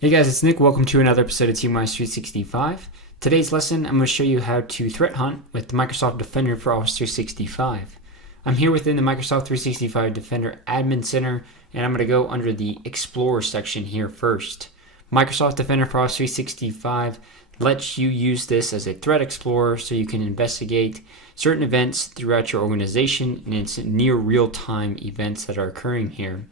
Hey guys, it's Nick. Welcome to another episode of TMI's 365. Today's lesson, I'm going to show you how to threat hunt with the Microsoft Defender for Office 365. I'm here within the Microsoft 365 Defender Admin Center, and I'm going to go under the Explorer section here first. Microsoft Defender for Office 365 lets you use this as a threat explorer so you can investigate certain events throughout your organization, and it's near real-time events that are occurring here.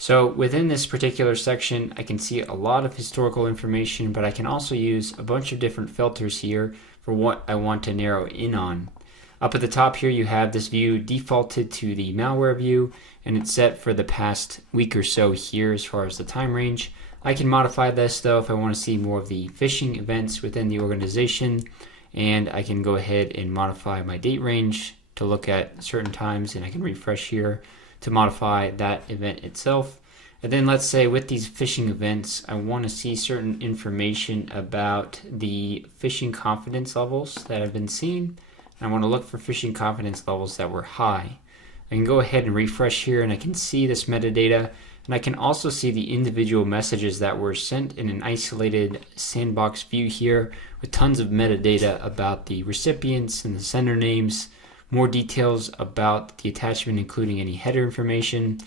So within this particular section, I can see a lot of historical information, but I can also use a bunch of different filters here for what I want to narrow in on. Up at the top here, you have this view defaulted to the malware view, and it's set for the past week or so here as far as the time range. I can modify this though if I want to see more of the phishing events within the organization, and I can go ahead and modify my date range to look at certain times, and I can refresh here to modify that event itself. And then let's say with these phishing events, I want to see certain information about the phishing confidence levels that have been seen. And I want to look for phishing confidence levels that were high. I can go ahead and refresh here and I can see this metadata, and I can also see the individual messages that were sent in an isolated sandbox view here with tons of metadata about the recipients and the sender names, more details about the attachment including any header information,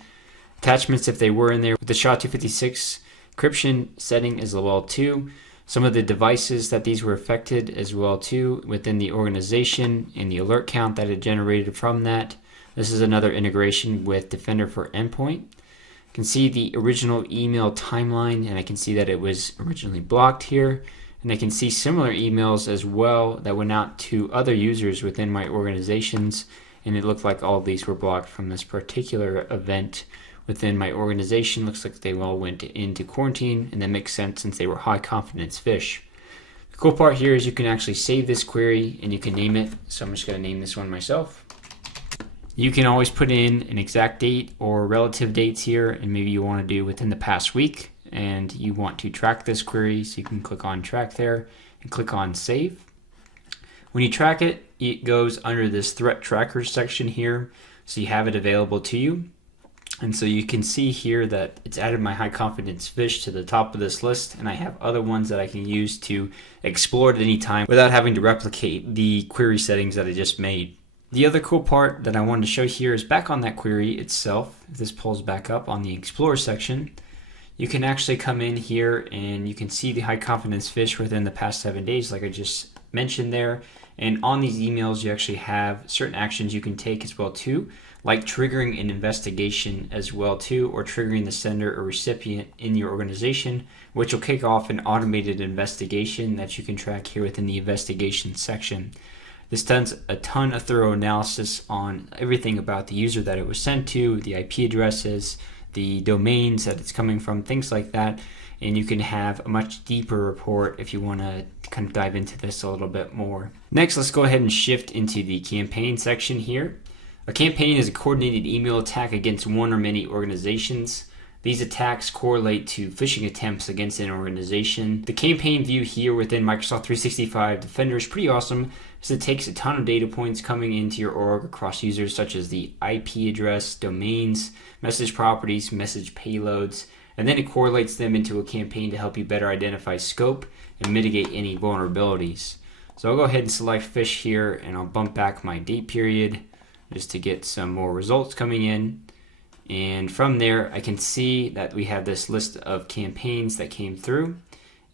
attachments if they were in there with the SHA-256 encryption setting as well too, some of the devices that these were affected as well too within the organization and the alert count that it generated from that. This is another integration with Defender for Endpoint. I can see the original email timeline, and I can see that it was originally blocked here. And I can see similar emails as well that went out to other users within my organizations, and it looked like all of these were blocked from this particular event within my organization. Looks like they all went into quarantine, and that makes sense since they were high confidence phish. The cool part here is you can actually save this query and you can name it, so I'm just going to name this one myself. You can always put in an exact date or relative dates here, and maybe you want to do within the past week, and you want to track this query, so you can click on track there and click on save. When you track it, it goes under this threat tracker section here, so you have it available to you. And so you can see here that it's added my high confidence phish to the top of this list, and I have other ones that I can use to explore at any time without having to replicate the query settings that I just made. The other cool part that I wanted to show here is back on that query itself. If this pulls back up on the Explorer section, you can actually come in here and you can see the high confidence phish within the past 7 days like I just mentioned there. And on these emails you actually have certain actions you can take as well too, like triggering an investigation as well too, or triggering the sender or recipient in your organization, which will kick off an automated investigation that you can track here within the investigation section. This does a ton of thorough analysis on everything about the user that it was sent to, the IP addresses, the domains that it's coming from, things like that. And you can have a much deeper report if you want to kind of dive into this a little bit more. Next, let's go ahead and shift into the campaign section here. A campaign is a coordinated email attack against one or many organizations. These attacks correlate to phishing attempts against an organization. The campaign view here within Microsoft 365 Defender is pretty awesome, as it takes a ton of data points coming into your org across users such as the IP address, domains, message properties, message payloads, and then it correlates them into a campaign to help you better identify scope and mitigate any vulnerabilities. So I'll go ahead and select phish here, and I'll bump back my date period just to get some more results coming in. And from there, I can see that we have this list of campaigns that came through.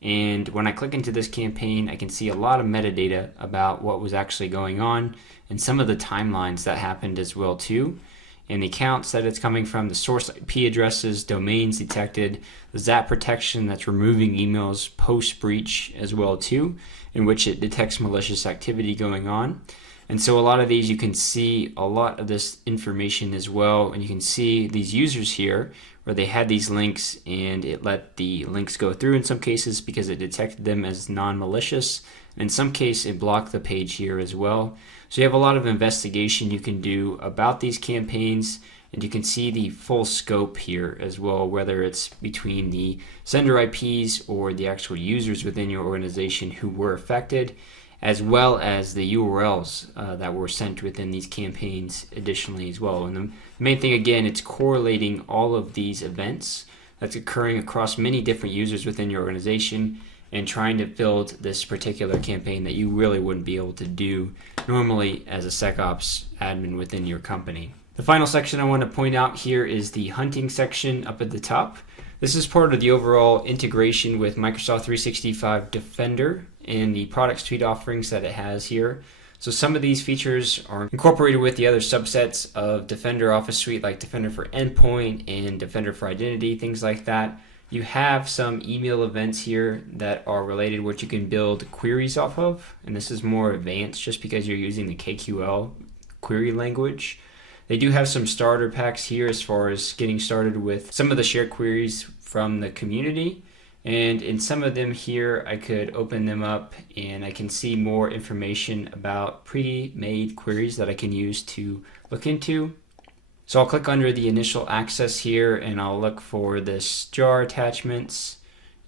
And when I click into this campaign, I can see a lot of metadata about what was actually going on and some of the timelines that happened as well too. And the accounts that it's coming from, the source IP addresses, domains detected, the ZAP protection that's removing emails post-breach as well too, in which it detects malicious activity going on. And so a lot of these, you can see a lot of this information as well, and you can see these users here where they had these links and it let the links go through in some cases because it detected them as non-malicious. And in some case it blocked the page here as well. So you have a lot of investigation you can do about these campaigns, and you can see the full scope here as well, whether it's between the sender IPs or the actual users within your organization who were affected, as well as the URLs that were sent within these campaigns additionally as well. And the main thing, again, it's correlating all of these events that's occurring across many different users within your organization, and trying to build this particular campaign that you really wouldn't be able to do normally as a SecOps admin within your company. The final section I want to point out here is the hunting section up at the top. This is part of the overall integration with Microsoft 365 Defender and the product suite offerings that it has here. So some of these features are incorporated with the other subsets of Defender Office Suite, like Defender for Endpoint and Defender for Identity, things like that. You have some email events here that are related, which you can build queries off of, and this is more advanced just because you're using the KQL query language. They do have some starter packs here as far as getting started with some of the shared queries from the community. And in some of them here, I could open them up and I can see more information about pre-made queries that I can use to look into. So I'll click under the initial access here and I'll look for this jar attachments.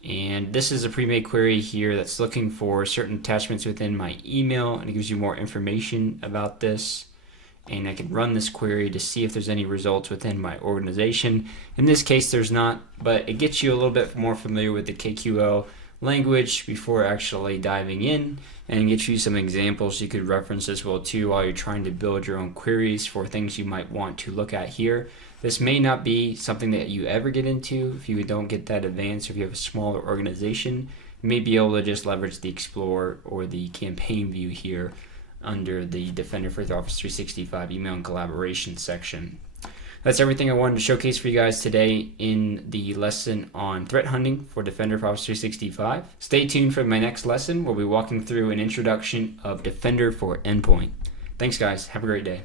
And this is a pre-made query here that's looking for certain attachments within my email, and it gives you more information about this. And I can run this query to see if there's any results within my organization. In this case, there's not, but it gets you a little bit more familiar with the KQL language before actually diving in, and gets you some examples you could reference as well too while you're trying to build your own queries for things you might want to look at here. This may not be something that you ever get into if you don't get that advanced, or if you have a smaller organization. You may be able to just leverage the Explorer or the campaign view here under the Defender for Office 365 email and collaboration section. That's everything I wanted to showcase for you guys today in the lesson on threat hunting for Defender for Office 365. Stay tuned for my next lesson. We'll be walking through an introduction of Defender for Endpoint. Thanks guys, have a great day.